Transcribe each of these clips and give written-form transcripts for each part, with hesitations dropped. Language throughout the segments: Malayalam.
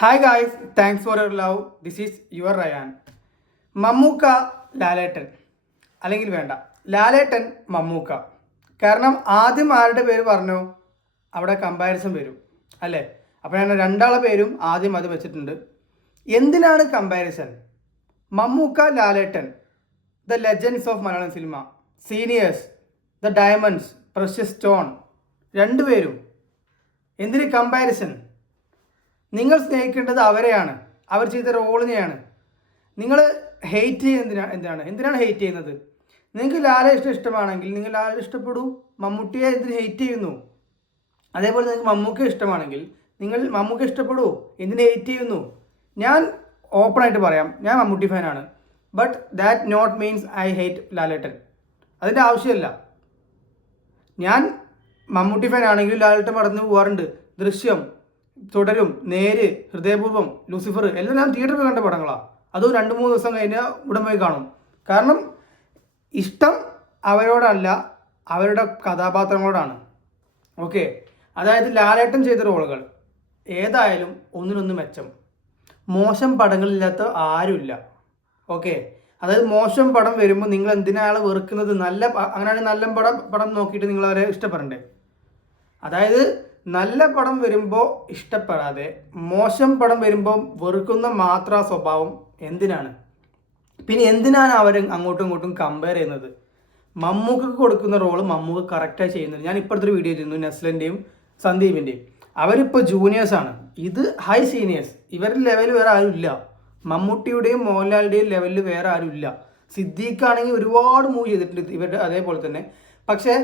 Hi guys, thanks for your love. This is your Ryan. Mammukka Lalettan, അല്ലെങ്കിൽ വേണ്ട ലാലേട്ടൻ മമ്മൂക്ക. കാരണം ആദ്യം ആരുടെ പേര് പറഞ്ഞോ അവിടെ കമ്പാരിസൺ വരും അല്ലേ? അപ്പോൾ ഞാൻ രണ്ടാളെ പേരും ആദ്യം അത് വെച്ചിട്ടുണ്ട്. എന്തിനാണ് comparison? Mammukka Lalettan, the legends of Malayalam cinema, seniors, the diamonds, precious stone, രണ്ടുപേരും. എന്തിന് കമ്പാരിസൺ? നിങ്ങൾ സ്നേഹിക്കേണ്ടത് അവരെയാണ്, അവർ ചെയ്ത റോളിനെയാണ്. നിങ്ങൾ ഹെയ്റ്റ് ചെയ്യുന്ന എന്തിനാണ് ഹെയ്റ്റ് ചെയ്യുന്നത്? നിങ്ങൾക്ക് ലാലേട്ടൻ ഇഷ്ടമാണെങ്കിൽ നിങ്ങൾ ലാലേട്ടൻ ഇഷ്ടപ്പെടൂ. മമ്മൂട്ടിയെ എന്തിന് ഹെയ്റ്റ് ചെയ്യുന്നു? അതേപോലെ നിങ്ങൾക്ക് മമ്മൂക്ക ഇഷ്ടമാണെങ്കിൽ നിങ്ങൾ മമ്മൂക്ക ഇഷ്ടപ്പെടൂ. എന്തിന് ഹെയ്റ്റ് ചെയ്യുന്നു? ഞാൻ ഓപ്പണായിട്ട് പറയാം, ഞാൻ മമ്മൂട്ടി ഫാനാണ്. But that not means I hate Lalettan. അതിൻ്റെ ആവശ്യമില്ല. ഞാൻ മമ്മൂട്ടി ഫാനാണെങ്കിലും ലാലേട്ടൻ പടന്ന് പോകാറുണ്ട്. ദൃശ്യം, തുടരും, നേര്, ഹൃദയപൂർവ്വം, ലൂസിഫർ എല്ലാം ഞാൻ തിയേറ്ററിൽ കണ്ട പടങ്ങളാണ്. അതും 2-3 ദിവസം കഴിഞ്ഞാൽ ഉടൻ പോയി കാണും. കാരണം ഇഷ്ടം അവരോടല്ല, അവരുടെ കഥാപാത്രങ്ങളോടാണ്. ഓക്കെ, അതായത് ലാലേട്ടൻ ചെയ്ത റോളുകൾ ഏതായാലും ഒന്നിനൊന്ന് മെച്ചം. മോശം പടങ്ങളില്ലാത്ത ആരുമില്ല. ഓക്കെ, അതായത് മോശം പടം വരുമ്പോൾ നിങ്ങൾ എന്തിനാണ് വെറുക്കുന്നത്? അങ്ങനെയാണെങ്കിൽ നല്ല പടം നോക്കിയിട്ട് നിങ്ങൾ അവരെ ഇഷ്ടപ്പെടണ്ടേ? അതായത് നല്ല പടം വരുമ്പോൾ ഇഷ്ടപ്പെടാതെ മോശം പടം വരുമ്പോൾ വെറുക്കുന്ന മാത്രം സ്വഭാവം എന്തിനാണ്? പിന്നെ എന്തിനാണ് അവർ അങ്ങോട്ടും ഇങ്ങോട്ടും കമ്പയർ ചെയ്യുന്നത്? മമ്മൂക്കക്ക് കൊടുക്കുന്ന റോള് മമ്മൂക്ക കറക്റ്റായി ചെയ്യുന്നത്. ഞാൻ ഇപ്പോഴത്തെ ഒരു വീഡിയോ ചെയ്യുന്നു, നെസ്ലിൻ്റെയും സന്ദീപിൻ്റെയും. അവരിപ്പോൾ ജൂനിയേഴ്സാണ്, ഇത് ഹൈ സീനിയേഴ്സ്. ഇവരുടെ ലെവൽ വേറെ ആരും ഇല്ല. മമ്മൂട്ടിയുടെയും മോഹൻലാലിൻ്റെയും ലെവലിൽ വേറെ ആരും ഇല്ല. സിദ്ദീഖാണെങ്കിൽ ഒരുപാട് മൂവ് ചെയ്തിട്ടുണ്ട് ഇവരുടെ അതേപോലെ തന്നെ. പക്ഷേ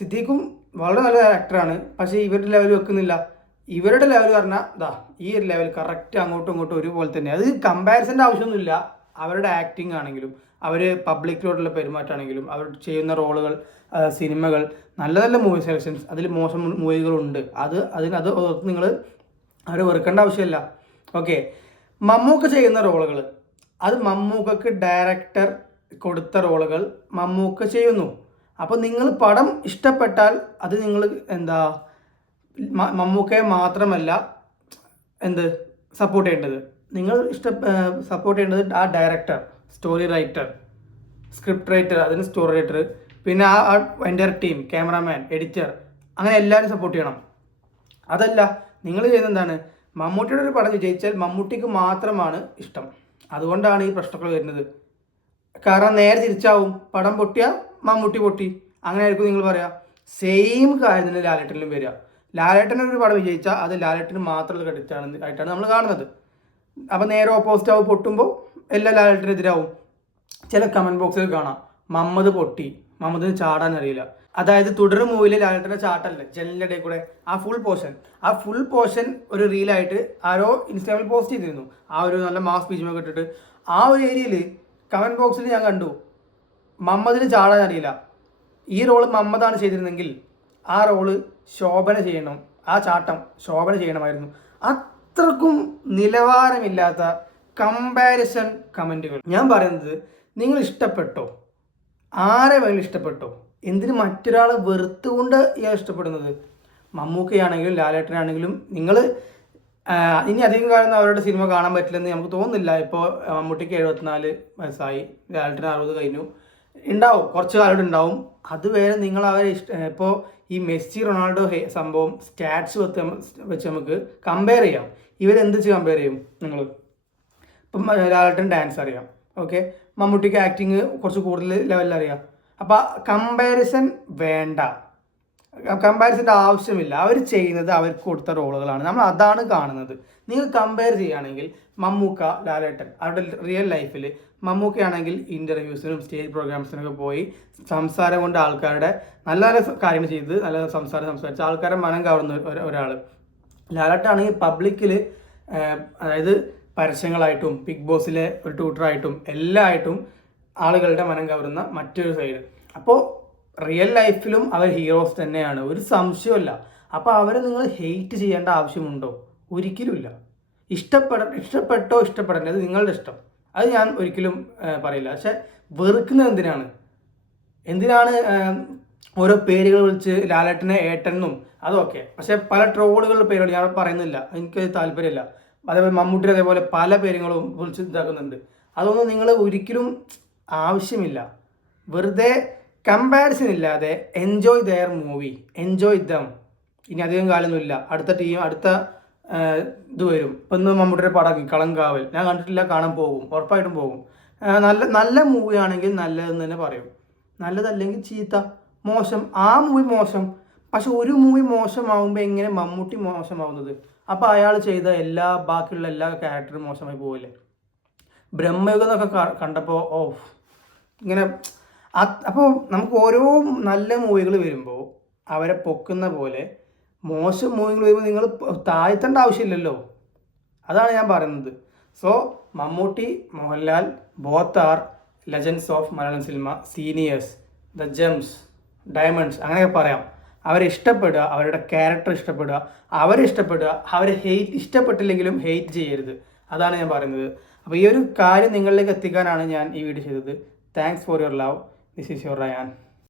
സിദ്ദീഖും വളരെ നല്ല ആക്ടറാണ്. പക്ഷേ ഇവരുടെ ലെവൽ വെക്കുന്നില്ല. ഇവരുടെ ലെവൽ പറഞ്ഞാൽ ഈ ഒരു ലെവൽ കറക്റ്റ് അങ്ങോട്ടും ഇങ്ങോട്ടും ഒരുപോലെ തന്നെ. അത് കമ്പാരിസൻ്റെ ആവശ്യമൊന്നുമില്ല. അവരുടെ ആക്ടിങ് ആണെങ്കിലും അവർ പബ്ലിക്കിലോട്ടുള്ള പെരുമാറ്റമാണെങ്കിലും അവർ ചെയ്യുന്ന റോളുകൾ, സിനിമകൾ, നല്ല നല്ല മൂവി സെലക്ഷൻസ്, അതിൽ മോശം മൂവികളുണ്ട്. അത് നിങ്ങൾ അവരെ വെറുക്കേണ്ട ആവശ്യമില്ല. ഓക്കെ, മമ്മൂക്ക ചെയ്യുന്ന റോളുകൾ അത് മമ്മൂക്കക്ക് ഡയറക്ടർ കൊടുത്ത റോളുകൾ മമ്മൂക്ക ചെയ്യുന്നു. അപ്പോൾ നിങ്ങൾ പടം ഇഷ്ടപ്പെട്ടാൽ അത് നിങ്ങൾ മമ്മൂക്കയെ മാത്രമല്ല സപ്പോർട്ട് ചെയ്യേണ്ടത്. നിങ്ങൾ സപ്പോർട്ട് ചെയ്യേണ്ടത് ആ director, story writer, script writer, അതിന് സ്റ്റോറി റൈറ്റർ, പിന്നെ ആ എൻ്റെ ടീം, ക്യാമറാമാൻ, എഡിറ്റർ, അങ്ങനെ എല്ലാവരും സപ്പോർട്ട് ചെയ്യണം. അതല്ല, നിങ്ങൾ ചെയ്യുന്നത് എന്താണ്? മമ്മൂട്ടിയുടെ ഒരു പടം വിജയിച്ചാൽ മമ്മൂട്ടിക്ക് മാത്രമാണ് ഇഷ്ടം. അതുകൊണ്ടാണ് ഈ പ്രശ്നങ്ങൾ വരുന്നത്. കാരണം നേരെ തിരിച്ചാവും, പടം പൊട്ടിയാൽ മമ്മൂട്ടി പൊട്ടി, അങ്ങനെ ആയിരിക്കും നിങ്ങൾ പറയാം. സെയിം കാര്യം തന്നെ ലാലേട്ടനിലും വരിക. ലാലേട്ടനൊരു പടം വിജയിച്ചാൽ അത് ലാലേട്ടന് മാത്രമുള്ള ക്രെഡിറ്റ് ആയിട്ടാണ് നമ്മൾ കാണുന്നത്. അപ്പോൾ നേരെ ഓപ്പോസിറ്റ് ആവും, പൊട്ടുമ്പോൾ എല്ലാം ലാലേട്ടനെതിരാവും. ചില കമൻറ്റ് ബോക്സിൽ കാണാം മമ്മദ് പൊട്ടി, മമ്മദിന് ചാടാൻ അറിയില്ല. അതായത് തുടരും മൂവിയിൽ ലാലേട്ടൻ്റെ ചാട്ടല്ലേ ജനലിൻ്റെ ഇടയിൽ കൂടെ, ആ ഫുൾ പോർഷൻ ഒരു റീലായിട്ട് ആരോ ഇൻസ്റ്റാഗ്രാമിൽ പോസ്റ്റ് ചെയ്തിരുന്നു. ആ ഒരു നല്ല മാസ് ബീജിമൊക്കെ ഇട്ടിട്ട് ആ ഒരു ഏരിയയിൽ കമൻറ്റ് ബോക്സിൽ ഞാൻ കണ്ടു മമ്മദിന് ചാടാൻ അറിയില്ല. ഈ റോള് മമ്മദാണ് ചെയ്തിരുന്നെങ്കിൽ ആ റോള് ശോഭന ചെയ്യണം, ആ ചാട്ടം ശോഭന ചെയ്യണമായിരുന്നു. അത്രക്കും നിലവാരമില്ലാത്ത കമ്പാരിസൺ കമൻറ്റുകൾ. ഞാൻ പറയുന്നത്, നിങ്ങൾ ഇഷ്ടപ്പെട്ടോ? ആരെ വേണമെങ്കിലും ഇഷ്ടപ്പെട്ടോ? എന്തിന് മറ്റൊരാളെ വെറുത്തുകൊണ്ട് ഇയാൾ ഇഷ്ടപ്പെടുന്നത്? മമ്മൂക്കയാണെങ്കിലും ലാലേട്ടനാണെങ്കിലും നിങ്ങൾ ഇനി അധികം കാലം അവരുടെ സിനിമ കാണാൻ പറ്റില്ലെന്ന് നമുക്ക് തോന്നുന്നില്ല. ഇപ്പോൾ മമ്മൂട്ടിക്ക് 74 വയസ്സായി, ലാലേട്ടന് 60 കഴിഞ്ഞു. ഉണ്ടാവും, കുറച്ച് കാലം ഉണ്ടാവും. അതുവരെ നിങ്ങൾ അവരെ ഇപ്പോൾ ഈ മെസ്സി റൊണാൾഡോ സംഭവം സ്റ്റാറ്റ്സ് വെച്ച് നമുക്ക് കമ്പയർ ചെയ്യാം. ഇവരെന്ത് വെച്ച് കമ്പയർ ചെയ്യും? നിങ്ങൾ ഇപ്പം ലാലേട്ടൻ ഡാൻസ് അറിയാം, ഓക്കെ, മമ്മൂട്ടിക്ക് ആക്ടിങ് കുറച്ച് കൂടുതൽ ലെവലിൽ അറിയാം. അപ്പോൾ കമ്പാരിസൺ വേണ്ട, കമ്പാരിസൻ്റെ ആവശ്യമില്ല. അവർ ചെയ്യുന്നത് അവർക്ക് കൊടുത്ത റോളുകളാണ്, നമ്മൾ അതാണ് കാണുന്നത്. നിങ്ങൾ കമ്പയർ ചെയ്യുകയാണെങ്കിൽ മമ്മൂക്ക, ലാലേട്ടൻ അവരുടെ റിയൽ ലൈഫിൽ മമ്മൂക്കയാണെങ്കിൽ ഇൻ്റർവ്യൂസിനും സ്റ്റേജ് പ്രോഗ്രാംസിനൊക്കെ പോയി സംസാരം കൊണ്ട് ആൾക്കാരുടെ നല്ല നല്ല കാര്യങ്ങൾ ചെയ്ത് നല്ല സംസാരിച്ച് ആൾക്കാരെ മനം കവർന്ന ഒരാൾ. ലാലേട്ടനാണെങ്കിൽ പബ്ലിക്കിൽ, അതായത് പരസ്യങ്ങളായിട്ടും ബിഗ് ബോസിലെ ഒരു ട്യൂട്ടറായിട്ടും എല്ലായിട്ടും ആളുകളുടെ മനം കവരുന്ന മറ്റൊരു സൈഡ്. അപ്പോൾ റിയൽ ലൈഫിലും അവർ ഹീറോസ് തന്നെയാണ്, ഒരു സംശയമല്ല. അപ്പോൾ അവരെ നിങ്ങൾ ഹെയ്റ്റ് ചെയ്യേണ്ട ആവശ്യമുണ്ടോ? ഒരിക്കലുമില്ല. ഇഷ്ടപ്പെട്ടോ ഇഷ്ടപ്പെടേണ്ടത് നിങ്ങളുടെ ഇഷ്ടം, അത് ഞാൻ ഒരിക്കലും പറയില്ല. പക്ഷെ വെറുക്കുന്നത് എന്തിനാണ് ഓരോ പേരുകൾ വിളിച്ച് ലാലേട്ടനെ ഏട്ടനും അതൊക്കെ. പക്ഷെ പല ട്രോളുകളുടെ പേരുകൾ ഞാൻ പറയുന്നില്ല, എനിക്ക് താല്പര്യമില്ല. അതേപോലെ മമ്മൂട്ടി അതേപോലെ പല പേരുകളും വിളിച്ച് ഇതാക്കുന്നുണ്ട്. അതൊന്നും നിങ്ങൾ ഒരിക്കലും ആവശ്യമില്ല. വെറുതെ കമ്പാരിസൺ ഇല്ലാതെ enjoy their movie, enjoy them. ഇനി അധികം കാലമൊന്നുമില്ല, അടുത്ത ഇത് വരും. ഇപ്പം ഇന്ന് മമ്മൂട്ടിയുടെ പടം കളങ്കാവൽ ഞാൻ കണ്ടിട്ടില്ല, കാണാൻ പോകും, ഉറപ്പായിട്ടും പോകും. നല്ല മൂവി ആണെങ്കിൽ നല്ലതെന്ന് തന്നെ പറയും, നല്ലതല്ലെങ്കിൽ ചീത്ത, മോശം. ആ മൂവി മോശം. പക്ഷെ ഒരു മൂവി മോശമാവുമ്പോൾ എങ്ങനെ മമ്മൂട്ടി മോശമാവുന്നത്? അപ്പോൾ അയാൾ ചെയ്ത ബാക്കിയുള്ള എല്ലാ ക്യാരക്ടറും മോശമായി പോവില്ലേ? ബ്രഹ്മയുഗം എന്നൊക്കെ കണ്ടപ്പോൾ ഇങ്ങനെ അപ്പോൾ നമുക്ക് ഓരോ നല്ല മൂവികൾ വരുമ്പോൾ അവരെ പൊക്കുന്ന പോലെ മോശം മൂവികൾ വരുമ്പോൾ നിങ്ങൾ താഴ്ത്തേണ്ട ആവശ്യമില്ലല്ലോ. അതാണ് ഞാൻ പറയുന്നത്. So Mammootty, Mohanlal both are legends of Malayalam cinema, seniors, the Gems, diamonds, അങ്ങനെയൊക്കെ പറയാം. അവരെ ഇഷ്ടപ്പെടുക, അവരുടെ ക്യാരക്ടർ ഇഷ്ടപ്പെടുക, അവരെ ഇഷ്ടപ്പെട്ടില്ലെങ്കിലും ഹെയ്റ്റ് ചെയ്യരുത്. അതാണ് ഞാൻ പറയുന്നത്. അപ്പോൾ ഈ ഒരു കാര്യം നിങ്ങളിലേക്ക് എത്തിക്കാനാണ് ഞാൻ ഈ വീഡിയോ ചെയ്തത്. Thanks for your love. This is your Ryan.